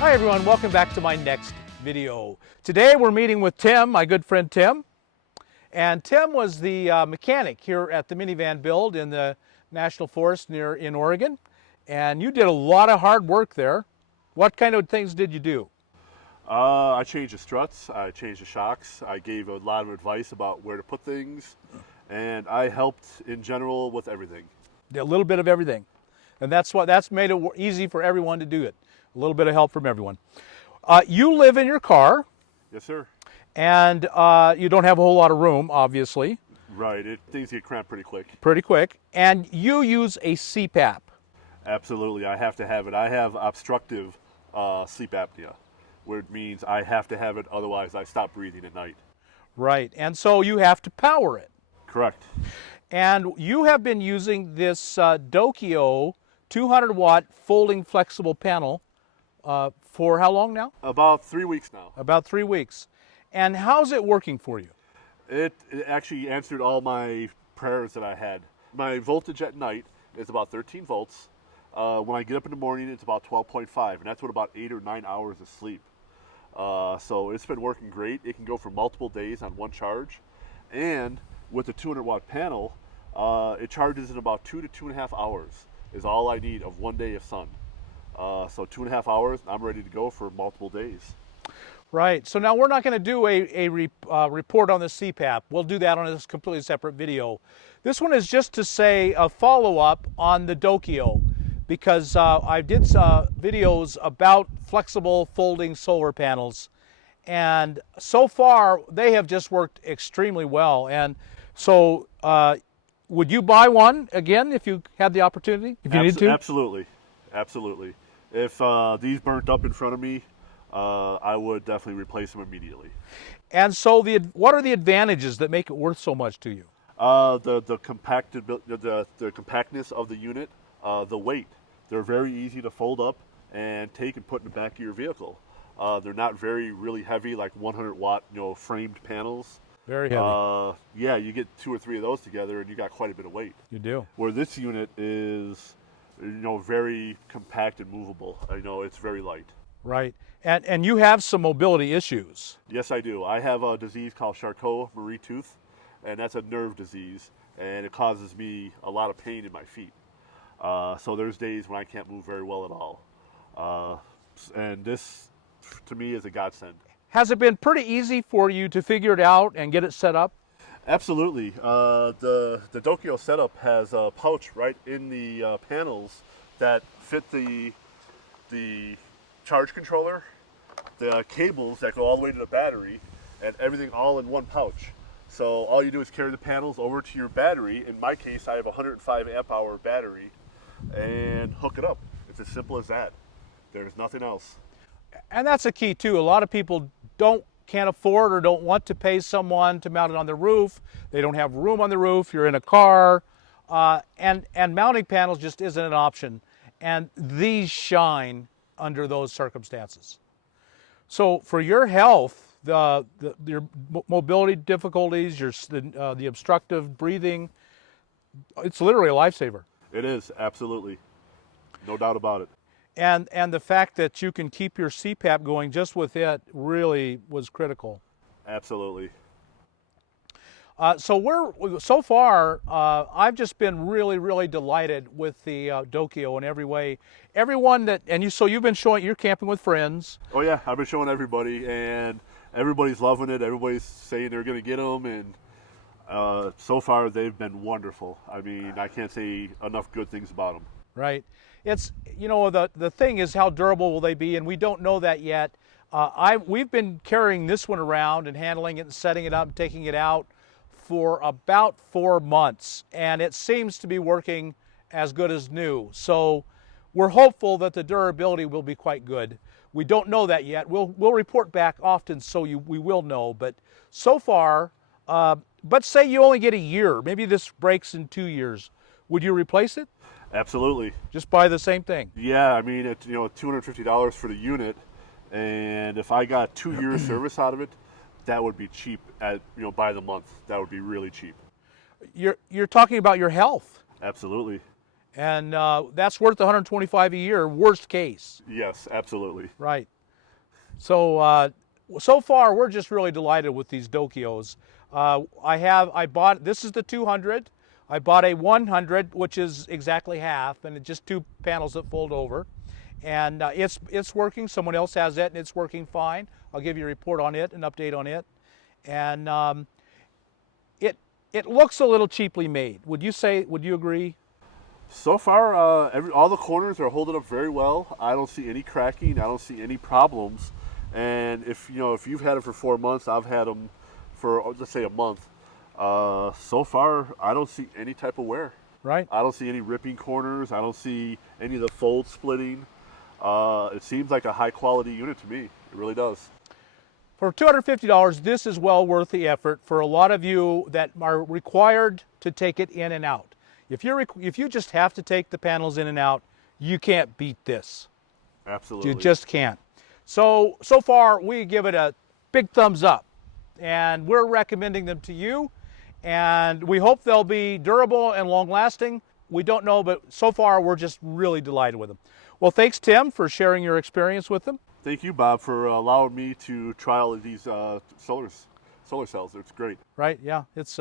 Hi everyone, welcome back to my next video. Today we're meeting with Tim, my good friend Tim. And Tim was the mechanic here at the minivan build in the National Forest in Oregon. And you did a lot of hard work there. What kind of things did you do? I changed the struts, I changed the shocks, I gave a lot of advice about where to put things, and I helped in general with everything. Did a little bit of everything. And that's made it easy for everyone to do it. A little bit of help from everyone. You live in your car, Yes, sir. and you don't have a whole lot of room, obviously, Right, things get cramped pretty quick. pretty quick. And you use a CPAP. Absolutely, I have to have it. I have obstructive sleep apnea, where it means I have to have it, otherwise I stop breathing at night. Right, and so you have to power it. Correct. And you have been using this Dokio 200-watt folding flexible panel for how long now? About 3 weeks now. About 3 weeks. And how's it working for you? It actually answered all my prayers that I had. My voltage at night is about 13 volts. When I get up in the morning, it's about 12.5, and that's with about 8 or 9 hours of sleep. So it's been working great. It can go for multiple days on one charge. And with the 200-watt panel, it charges in about 2 to 2.5 hours is all I need of 1 day of sun. So 2.5 hours, I'm ready to go for multiple days. Right, so now we're not going to do a report on the CPAP. We'll do that on a completely separate video. This one is just to say a follow-up on the Dokio, because I did videos about flexible folding solar panels, and so far they have just worked extremely well. And so would you buy one again if you had the opportunity, if you need to? Absolutely, absolutely. If these burnt up in front of me, I would definitely replace them immediately. And so what are the advantages that make it worth so much to you? The compactness of the unit, the weight. They're very easy to fold up and take and put in the back of your vehicle. They're not really heavy like 100-watt, framed panels. Very heavy. Yeah, you get 2 or 3 of those together, and you got quite a bit of weight. You do. Where this unit is, very compact and movable. It's very light. Right. And you have some mobility issues. Yes, I do. I have a disease called Charcot-Marie Tooth, and that's a nerve disease, and it causes me a lot of pain in my feet. So there's days when I can't move very well at all. And this, to me, is a godsend. Has it been pretty easy for you to figure it out and get it set up? Absolutely. The Dokio setup has a pouch right in the panels that fit the charge controller, the cables that go all the way to the battery, and everything all in one pouch. So all you do is carry the panels over to your battery. In my case, I have a 105 amp hour battery, and hook it up. It's as simple as that. There's nothing else. And that's a key too. A lot of people can't afford or don't want to pay someone to mount it on the roof. They don't have room on the roof. You're in a car, and mounting panels just isn't an option. And these shine under those circumstances. So for your health, your mobility difficulties, the obstructive breathing, it's literally a lifesaver. It is, absolutely. No doubt about it. And the fact that you can keep your CPAP going just with it really was critical. Absolutely. So far, I've just been really delighted with the Dokio in every way. Everyone you've been showing, you're camping with friends. Oh yeah, I've been showing everybody, and everybody's loving it. Everybody's saying they're going to get them, and so far they've been wonderful. I mean, I can't say enough good things about them. Right. It's, the thing is, how durable will they be? And we don't know that yet. We've been carrying this one around and handling it and setting it up and taking it out for about 4 months, and it seems to be working as good as new. So we're hopeful that the durability will be quite good. We don't know that yet. We'll report back often, so we will know. But so far, but say you only get a year, maybe this breaks in 2 years. Would you replace it? Absolutely. Just buy the same thing? Yeah, I mean, it's $250 for the unit, and if I got 2 years service out of it, that would be cheap by the month. That would be really cheap. You're talking about your health. Absolutely. And that's worth $125 a year, worst case. Yes, absolutely. Right. So so far we're just really delighted with these Dokios. I bought, this is the 200. I bought a 100, which is exactly half, and it's just 2 panels that fold over. And it's working. Someone else has it, and it's working fine. I'll give you a report on it, an update on it. And it looks a little cheaply made. Would you agree? So far, all the corners are holding up very well. I don't see any cracking. I don't see any problems. And if you've had it for 4 months, I've had them for, let's say, a month. So far, I don't see any type of wear. Right. I don't see any ripping corners. I don't see any of the folds splitting. It seems like a high quality unit to me. It really does. For $250, this is well worth the effort for a lot of you that are required to take it in and out. If you just have to take the panels in and out, you can't beat this. Absolutely. You just can't. So far, we give it a big thumbs up, and we're recommending them to you, and we hope they'll be durable and long-lasting. We don't know, but so far, we're just really delighted with them. Well, thanks, Tim, for sharing your experience with them. Thank you, Bob, for allowing me to try all of these solar cells. It's great. Right, yeah. It's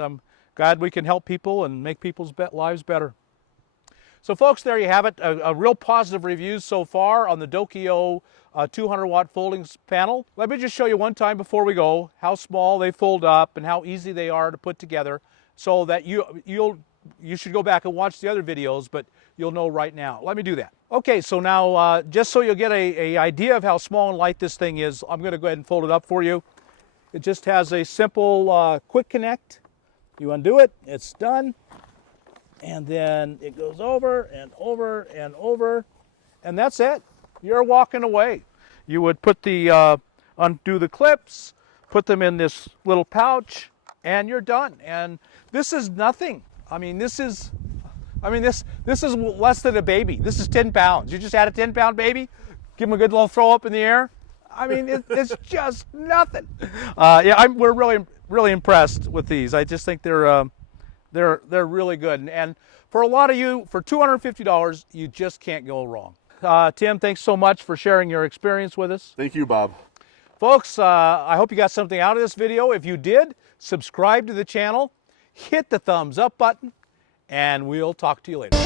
glad we can help people and make people's lives better. So, folks, there you have it. A real positive review so far on the Dokio 200-watt folding panel. Let me just show you one time before we go how small they fold up and how easy they are to put together, so that you should go back and watch the other videos, but you'll know right now. Let me do that. Okay, so now just so you'll get a idea of how small and light this thing is, I'm going to go ahead and fold it up for you. It just has a simple quick connect. You undo it, it's done, and then it goes over and over and over, and that's it. You're walking away. You would put the undo the clips, put them in this little pouch, and you're done. And this is nothing. This is less than a baby. This is 10 pounds. You just had a 10-pound baby, give them a good little throw up in the air. It's just nothing. We're really impressed with these. I just think they're really good. And for a lot of you, for $250, you just can't go wrong. Tim, thanks so much for sharing your experience with us. Thank you, Bob. Folks, I hope you got something out of this video. If you did, subscribe to the channel, hit the thumbs up button, and we'll talk to you later.